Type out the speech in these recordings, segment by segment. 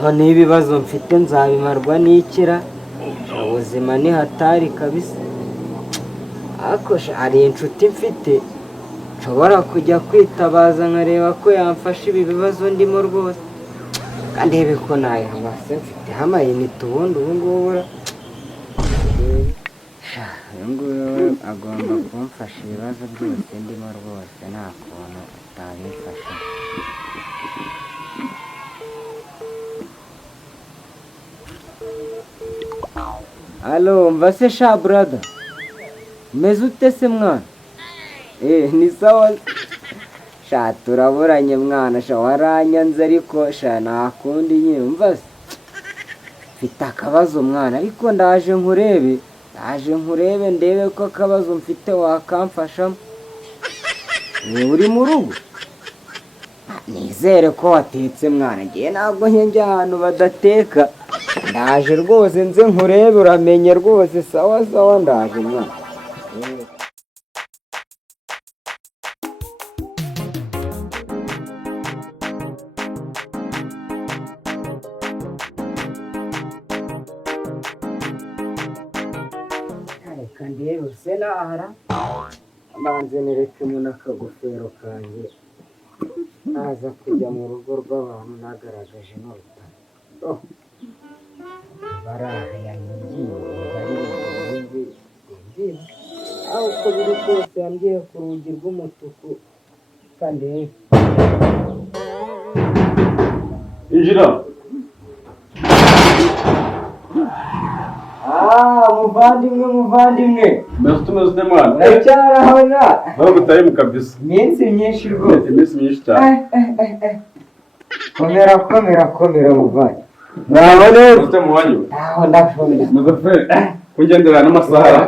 none ibibazo mfite nzabimarwa n'ikira ubuzima ni hatari kabisa ariko hari inshuti mfite nshobora kujya kwitabaza nkareba ko yamfasha ibi bibazo ndimo rwose kandi hebe ko nayamase mfite amayinite ubundi ubu ngubu nguyu agomba kumfasha ibibazo byose ndimo rwose nta kuntu atabifasha. Alo, mva se sha brother, umeze ute se mwana? Ni sawa sha turaburanye mwana sha waranyanze ariko sha nakundi nyine umva se mfite akabazo mwana ariko ndaje nkurebe ndebe ko akabazo mfite wakamfashamo. Uri mu rugo? Nizere ko watetse mwana, ngiye ntabwo njya ahantu badateka, ndaje rwose nze nkurebe uramenye rwose. Sawa ndaje mwana. Kandi rero senahara banze nereke umuntu akagofero kanjye naza kujya mu rugo rw'abantu nagaragaje n'urutaro barahayaniye bari aho uko biri kose yambwiye ku rugi rw'umutuku kandi injira. Muvandimwe. Meze mwana. Ndacyarahona. Ntabwo utari kabisa. Iminsi myinshi rwose. Iminsi myinshi cyane. Komera muvandi. Nabone ufite muwanyu. Ndashobora. Nugafere. Kugendera n'amasaha.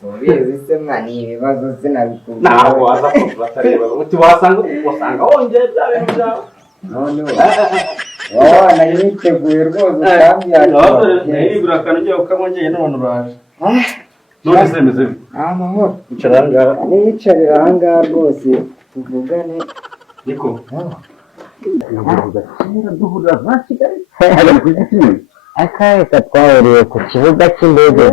Sobizi se mwana ibibazo sinabikubwira. Ntabwo waza kubatareba. Uti wasanga wongeye bya bintu byawe. None nayiteguye rwose utambye burakana ugiye ukamwongeye none uraje. None zemeze amahoro. Icara ahangaha. Niyicarira ahangaha rwose tuvugane. Niko. duhurira nta Kigali hari kuri kimwe akareka twahuriye ku kibuga cy'indege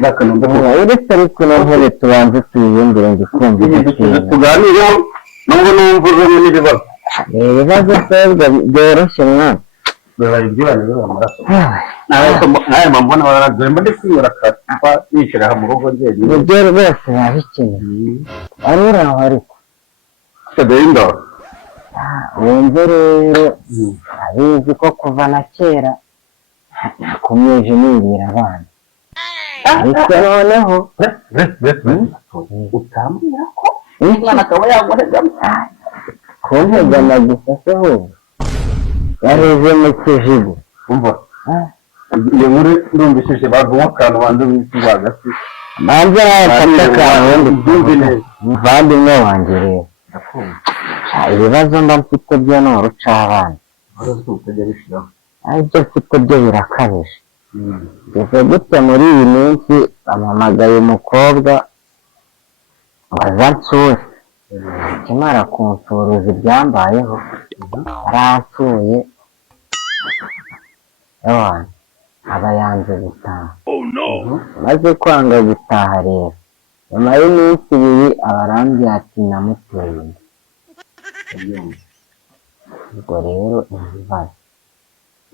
za Kanombe uretse ariko noneho tubanze tuyiyumvire ngikumvire tuganireho nubwo numva uzanye n'ibibazo. Ibibazo byoroshye mwana Bari byibane amaraso. Nawe mbona baragomba ndikwiura kapa yishira mu rugo rye. Ibyo rwose yabikeneye arura ariko Sedenda wumve rero abizi ko kuva na kera nakomeje nibira abana ariko noneho utambwira ko umwana akaba yagorega kuntega gusa se ahubwo yareze mu kijigo umva iyo muri ndumvishije bavuga akantu banze w'ikibagasi banze afata akantu ndumve neza muvandimwe wanjye rero ibibazo mba mfite byo ni urucabana ibyo mfite byo birakabije bivuze gute muri iyi minsi bampamagaye umukobwa ngo azansure akimara kunsuruza ibyambayeho aransuye aba yanze gutaha maze kwanga gutaha rero nyuma y'iminsi ibiri aba arambwira ati namuteye inda ubwo rero ibibazo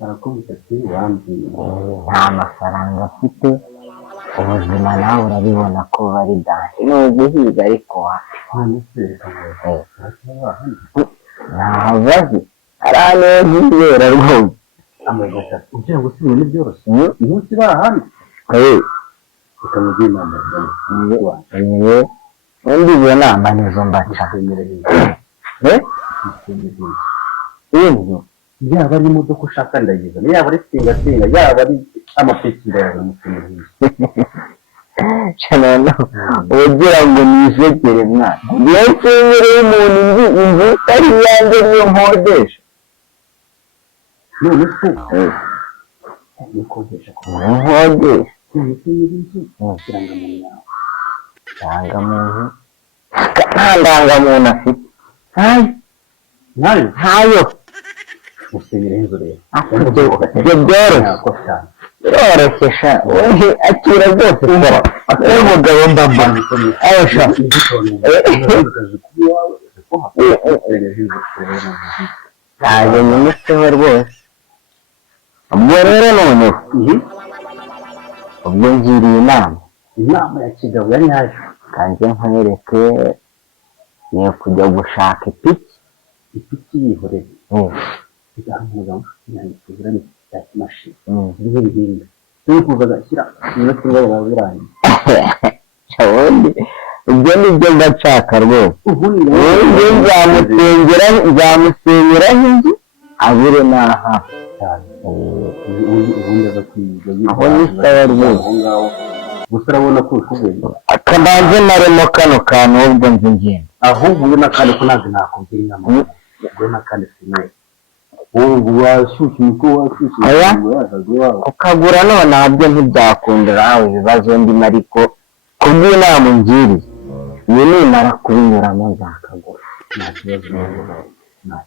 arakubita ati wambwiye nta mafaranga afite ubuzima nawe urabibona ko bari danje ni uguhiga ariko ntaho bazi aranezibera rwose amagata ugiye gusubira n'ibyoroshye iyo kiba ahandi ukamugira inama undi iyo nama nizo mbaca inzu yaba ari imodoka ushaka ndagiza yaba ari singa yaba ari amapikira yawe mutumiriye cyane ugira ngo nisekere mwana iyo nshimire umuntu inzu itari iyanjye niyo nkodesha none se nikodesha ko nkodesha irangamuntu yawe irangamuntu nta ndangamuntu afite ntayo musenyera inzu rero ibyo byoroshye sha wowe akira rwose kora umugabo mbamba abasha ntabwo nyumitseho rwose ubwo rero noneho ubwo ngiriye inama ya kigabo ya nyayo kanjye nkwereke niyo kujya gushaka ipiki yihoreye igahamura yanjye kuziranye cya kimashini niho bihinda turi kuvaga shyira iminota ngo babirangiye ubundi ibyo ni byo ndashaka rwose ubundi nzamusenyeraho inzu abure n'aha ubundi aza kwiga aho ni sawa rwose aho ngaho gusa urabona ko ukubwira akabanze naremo kano kantu ubwo nzi ngenda ahubwo ubu n'akandi ko ntabwo nakubwira inama ubwo n'akandi sinari ubu washyushye uko washyushye ukagura none nabyo ntibyakundira aho ibibazo ndimo ariko kubw'inama ungiriye iyi nimara kubinyuramo nzakagura nta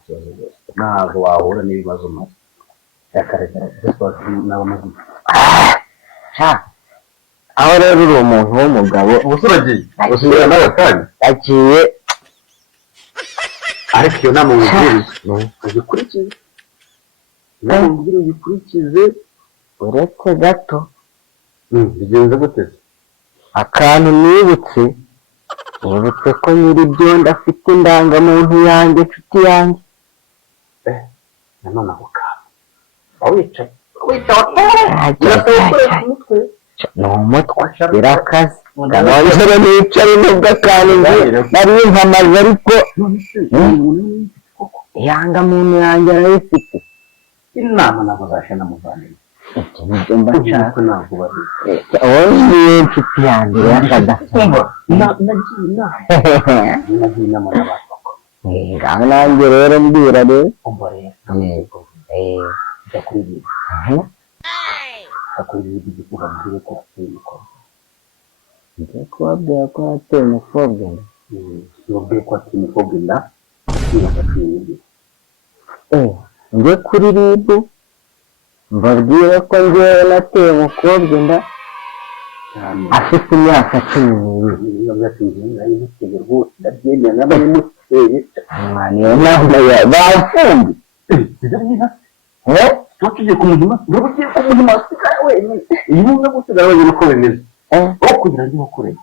kibazo ntabwo wahura n'ibibazo maze yakaragara n'abamagufi aho rero uri umuntu w'umugabo uragiye usubira n'abakanya yagiye ariko iyo nama uyikurikize uyikurikize uretse gato bigenze gute akantu nibutse ko nyir'ibyondo afite indangamuntu yanjye nshuti yanjye nanone ako kantu wicaye wakorera umutwe ni umutwe birakaze kanongere nicare nubwo akantu nari mpamaze ariko irangamuntu yanjye arayifite inama ntabwo zashe namuvaniye ibyo mba nshaka ntabwo bari wowe niyo nshuti yanjye yakadasimba nagiye inama n'abasoko ngaho nanjye rero mbwira rero umva rero jya kuri ibi igikuba mbwire ko ateye umukobwa njye kubabwira ko ateye umukobwa yabwiye ko ateye umukobwa inda yibafatiye n'ibyo njye kuri ribu mbabwire ko njyewe nateye umukobwa inda afite imyaka 12 niyo byatinze nayimuteye rwose ndabyemera n'abayimuteye niyo ntabwo bafunze tugiye kumuhima ugiye kumuhima usigaye wenyine iyi ni gusigara wenyine uko bimeze aho kugira ngo imukorere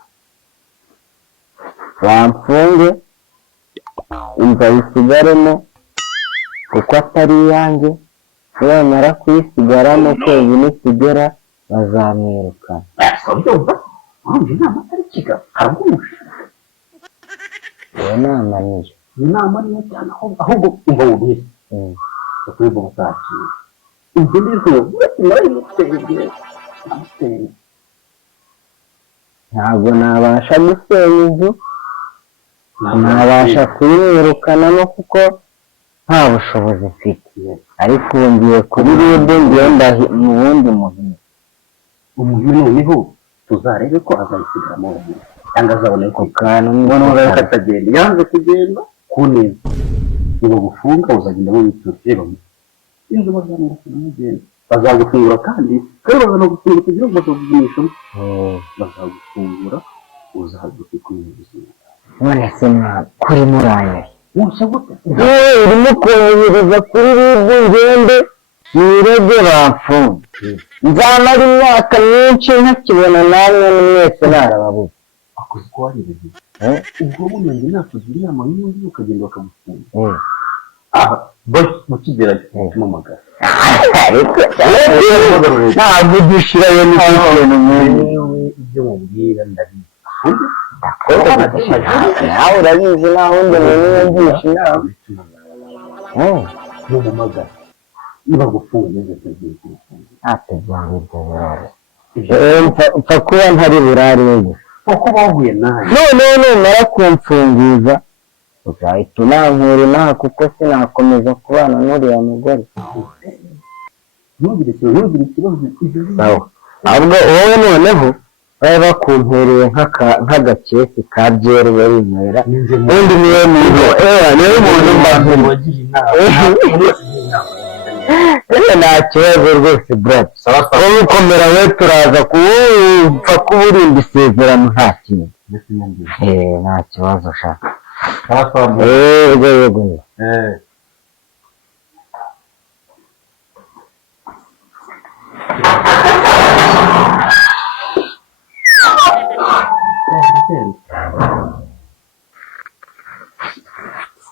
bamfunge inzu ayisigaremo kuko atari iyanjye nibamara kuyisigaramo kwezi nikigera bazamwirukana urumva inama atari kiga haragusha iyo nama niyo inama niyo cyane ahubwo umva wubwire ukwego mutacira ibyo ndizo uretse ntabwo nabasha gusenya inzu ntabasha kuyimwirukanamo kuko nta bushobozi mfite ariko ubu ngiye kuri ribu ngenda mu wundi muhima noneho tuzarebe ko azayisigaramo wenyine cyangwa azabona ko kantu noneho katagenda yanze kugenda ku neza niba gufunga uzagenda witura inzu bazamugenda bazagufungura kandi bazanagufungura kugira ngo batakugumisha bazagufungura uzahaguruke kuri ubuzima none se kuri muraya wose gute urimo kunyereza kuri ribu ngende nirege bamfunze nzamara imyaka myinshi ntakibona namwe mwese narababuze akoze ko warebye ubwo bumenyi nakugira inama y'undi ukagenda bakagufunga bose mukigerageje kumamagara ariko ntabwo dushirayo n'ikintu ibyo mubwira ndabizi nawe urabizi naho undi muntu yumvisha inama n'umumagara niba gufunga neza tugiye kugufunga ntateguye ibyo birori mpfa kuba ntari burarebe uko bahuye nawe noneho numara kumfunguza uzahita unankura inaha kuko sinakomeza kubana n'uriya mugore ntugire ikibazo sawa ahubwo wowe noneho baba bakumpereye nk'agakesi ka byeri barinywera undi niwe muntu mbavuga wagira inama nta kibazo rwose brother wowe ukomera we turaza kuwupfa kuba urinda isezerano nta kintu nta kibazo shaka yego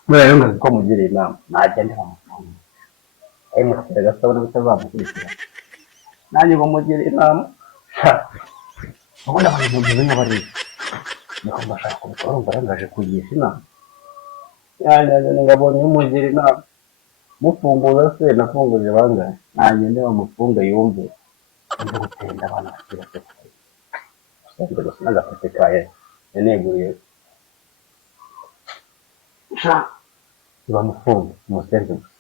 rero ngazi ko mugira inama nagende bamufunga mutera gasabona bitazamukurikira nanjye ngo mugira inama ubundi abantu bimwe bari niko mbashaka kubikora urumva rangaje kugisha inama yanjye ngabonye mugira inama mufunguza se nafunguje bangahe nanjye ndi bamufunga yumve ndi gutenda abana bakira se usanga gusa n'agafate kaye yaneguriye bamufunga umusenzi gusa